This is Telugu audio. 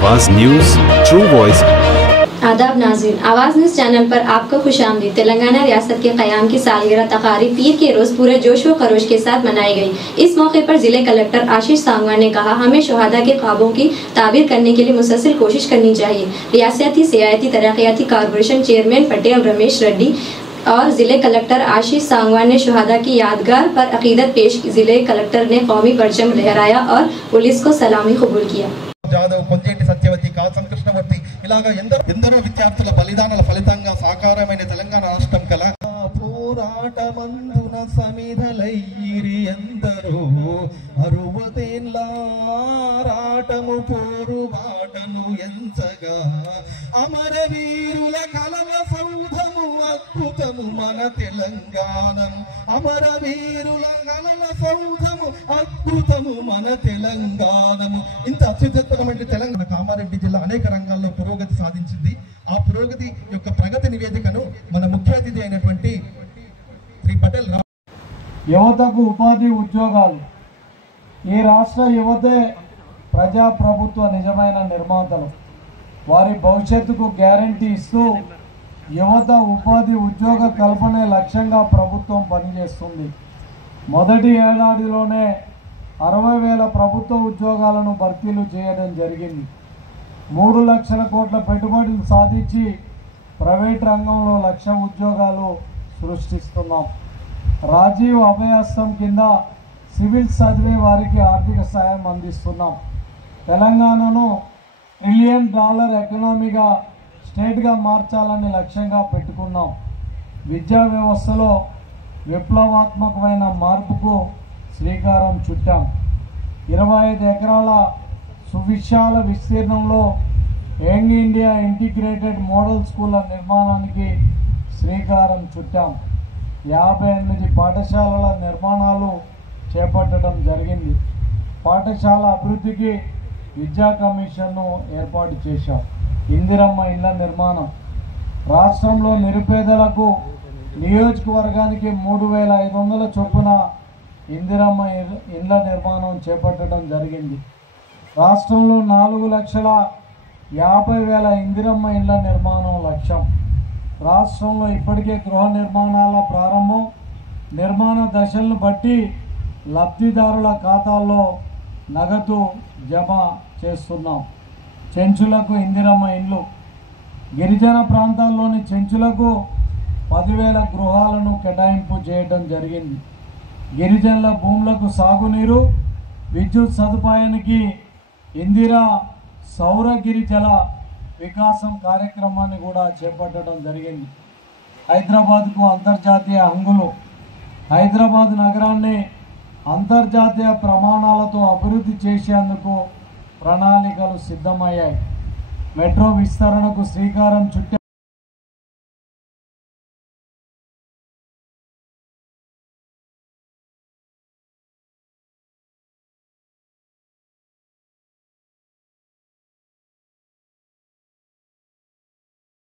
आवाज न्यूज ट्रू वॉइस। आदाब नाज़रीन, आवाज़ न्यूज़ चैनल पर आपको खुशामदीद। तेलंगाना रियासत के क़याम की सालगिरह तकारीब पीर के रोज़ पूरे जोश व खरोश के साथ मनाई गई। इस मौके पर जिले कलेक्टर आशीष सांगवान ने कहा, हमें शहादा के ख्वाबों की ताबीर करने के लिए मुसलसल कोशिश करनी चाहिए। रियासती सियाहती तरक्याती कॉरपोरेशन चेयरमैन पटेल रमेश रेड्डी और जिले कलेक्टर आशीष सांगवान ने शहादा की यादगार पर अकीदत पेश की। जिले कलेक्टर ने कौमी परचम लहराया और पुलिस को सलामी कबूल किया। జాదవ్ కొంజేటి సత్యవతి కాసం కృష్ణమూర్తి ఇలాగా ఎందరో విద్యార్థుల బలిదానాల ఫలితంగా సాకారమైన తెలంగాణ రాష్ట్రం కల పోరాటమందున సమిధలైరి ఎందరో అరువతేన్ల రాటము పోరుబాటను ఎంచగా అమరవీరుల కలల సౌధము అద్భుతము మన తెలంగాణం అమరవీరుల కలల సౌధము అద్భుతము మన తెలంగాణము ఇంత అత్యుత్తమమైన తెలంగాణ కామారెడ్డి జిల్లా అనేక రంగాల్లో పురోగతి సాధించింది। ఆ పురోగతి యొక్క ప్రగతి నివేదికను మన ముఖ్య అతిథి అయినటువంటి శ్రీ పటేల్ యువతకు ఉపాధి ఉద్యోగాలు ఈ రాష్ట్ర యువతే ప్రజా ప్రభుత్వ నిజమైన నిర్మాతలు। వారి భవిష్యత్తుకు గ్యారెంటీ ఇస్తూ యువత ఉపాధి ఉద్యోగ కల్పనే లక్ష్యంగా ప్రభుత్వం పనిచేస్తుంది। మొదటి ఏడాదిలోనే 60,000 ప్రభుత్వ ఉద్యోగాలను భర్తీలు చేయడం జరిగింది। 3 లక్షల కోట్ల పెట్టుబడులు సాధించి ప్రైవేట్ రంగంలో 1,00,000 ఉద్యోగాలు సృష్టిస్తున్నాం। రాజీవ్ అభయహస్తం కింద సివిల్ చదివే వారికి ఆర్థిక సాయం అందిస్తున్నాం। తెలంగాణను $1 ట్రిలియన్ ఎకనామీగా స్టేట్గా మార్చాలని లక్ష్యంగా పెట్టుకున్నాం। విద్యా వ్యవస్థలో విప్లవాత్మకమైన మార్పుకు శ్రీకారం చుట్టాం। 25 ఎకరాల సువిశాల విస్తీర్ణంలో యంగ్ ఇండియా ఇంటిగ్రేటెడ్ మోడల్ స్కూళ్ల నిర్మాణానికి శ్రీకారం చుట్టాం। 58 పాఠశాలల నిర్మాణాలు చేపట్టడం జరిగింది। పాఠశాల అభివృద్ధికి విద్యా కమిషన్ను ఏర్పాటు చేశాం। ఇందిరమ్మ ఇళ్ల నిర్మాణం రాష్ట్రంలో నిరుపేదలకు నియోజకవర్గానికి 3,500 చొప్పున ఇందిరమ్మ ఇళ్ల నిర్మాణం చేపట్టడం జరిగింది। రాష్ట్రంలో 4,50,000 ఇందిరమ్మ ఇళ్ల నిర్మాణం లక్ష్యం। రాష్ట్రంలో ఇప్పటికే గృహ నిర్మాణాల ప్రారంభం నిర్మాణ దశలను బట్టి లబ్ధిదారుల ఖాతాల్లో నగదు జమ చేస్తున్నాం। చెంచులకు ఇందిరమ్మ ఇండ్లు గిరిజన ప్రాంతాల్లోని చెంచులకు 10,000 గృహాలను కేటాయింపు చేయడం జరిగింది। గిరిజనుల భూములకు సాగునీరు విద్యుత్ సదుపాయానికి ఇందిరా సౌర గిరిజల వికాసం కార్యక్రమాన్ని కూడా చేపట్టడం జరిగింది। హైదరాబాద్కు అంతర్జాతీయ హంగులు హైదరాబాద్ నగరాన్ని అంతర్జాతీయ ప్రమాణాలతో అభివృద్ధి చేసేందుకు ప్రణాళికలు సిద్ధమయ్యాయి। మెట్రో విస్తరణకు శ్రీకారం చుట్టారు।